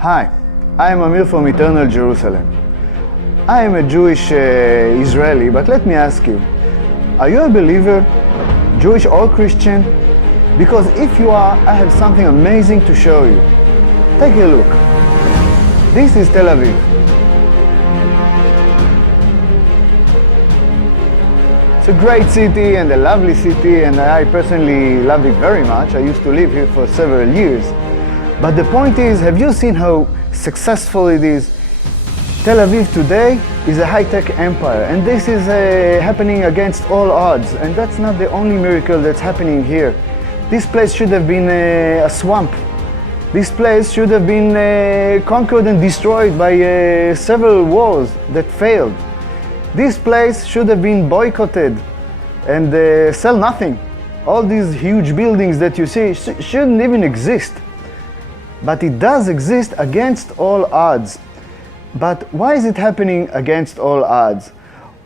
Hi, I am Amir from Eternal Jerusalem. I am a Jewish Israeli, but let me ask you, are you a believer, Jewish or Christian? Because if you are, I have something amazing to show you. Take a look. This is Tel Aviv. It's a great city and a lovely city, and I personally love it very much. I used to live here for several years. But the point is, have you seen how successful it is? Tel Aviv today is a high-tech empire, and this is happening against all odds. And that's not the only miracle that's happening here. This place should have been a swamp. This place should have been conquered and destroyed by several wars that failed. This place should have been boycotted and sell nothing. All these huge buildings that you see shouldn't even exist. But it does exist against all odds. But why is it happening against all odds?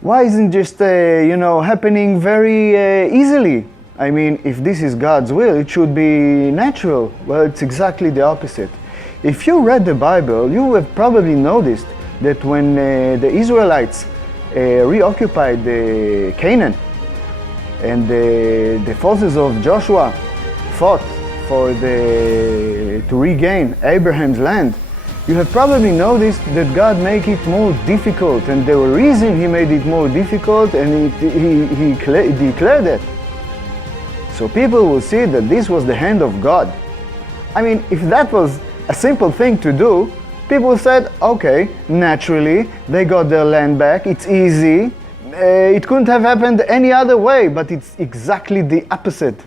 Why isn't it just happening very easily? I mean, if this is God's will, it should be natural. Well, it's exactly the opposite. If you read the Bible, you have probably noticed that when the Israelites reoccupied Canaan and the forces of Joshua fought to regain Abraham's land, you have probably noticed that God made it more difficult, and the reason He made it more difficult, and He declared it. So people will see that this was the hand of God. I mean, if that was a simple thing to do, people said, okay, naturally, they got their land back, it's easy, it couldn't have happened any other way, but it's exactly the opposite.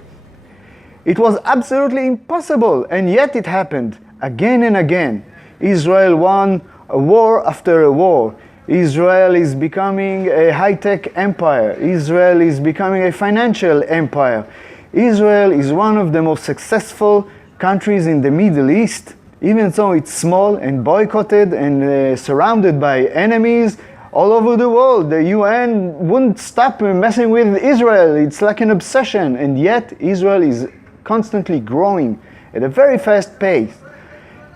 It was absolutely impossible, and yet it happened again and again. Israel won a war after a war. Israel is becoming a high-tech empire. Israel is becoming a financial empire. Israel is one of the most successful countries in the Middle East, even though it's small and boycotted and surrounded by enemies all over the world. The UN wouldn't stop messing with Israel. It's like an obsession, and yet Israel is constantly growing at a very fast pace.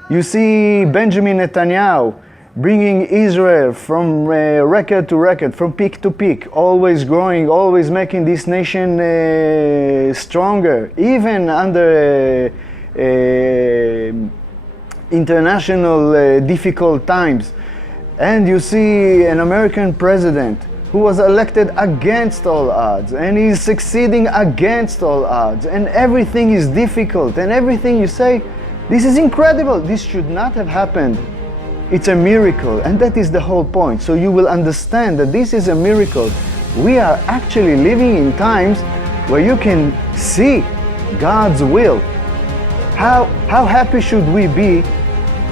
You see Benjamin Netanyahu bringing Israel from record to record, from peak to peak, always growing, always making this nation stronger, even under international difficult times. And you see an American president who was elected against all odds, and he's succeeding against all odds, and everything is difficult, and everything you say, this is incredible, this should not have happened. It's a miracle, and that is the whole point. So you will understand that this is a miracle. We are actually living in times where you can see God's will. How happy should we be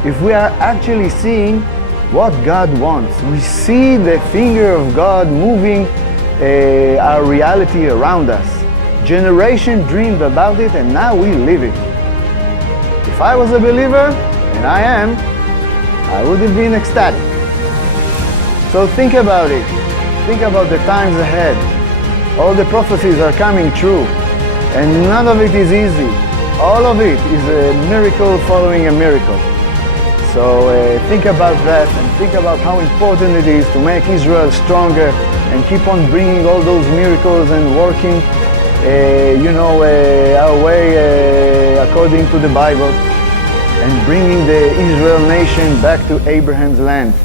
if we are actually seeing what God wants? We see the finger of God moving our reality around us. Generation dreamed about it, and now we live it. If I was a believer, and I am, I would have been ecstatic. So think about it. Think about the times ahead. All the prophecies are coming true, and none of it is easy. All of it is a miracle following a miracle. So think about that, and think about how important it is to make Israel stronger and keep on bringing all those miracles and working our way according to the Bible, and bringing the Israel nation back to Abraham's land.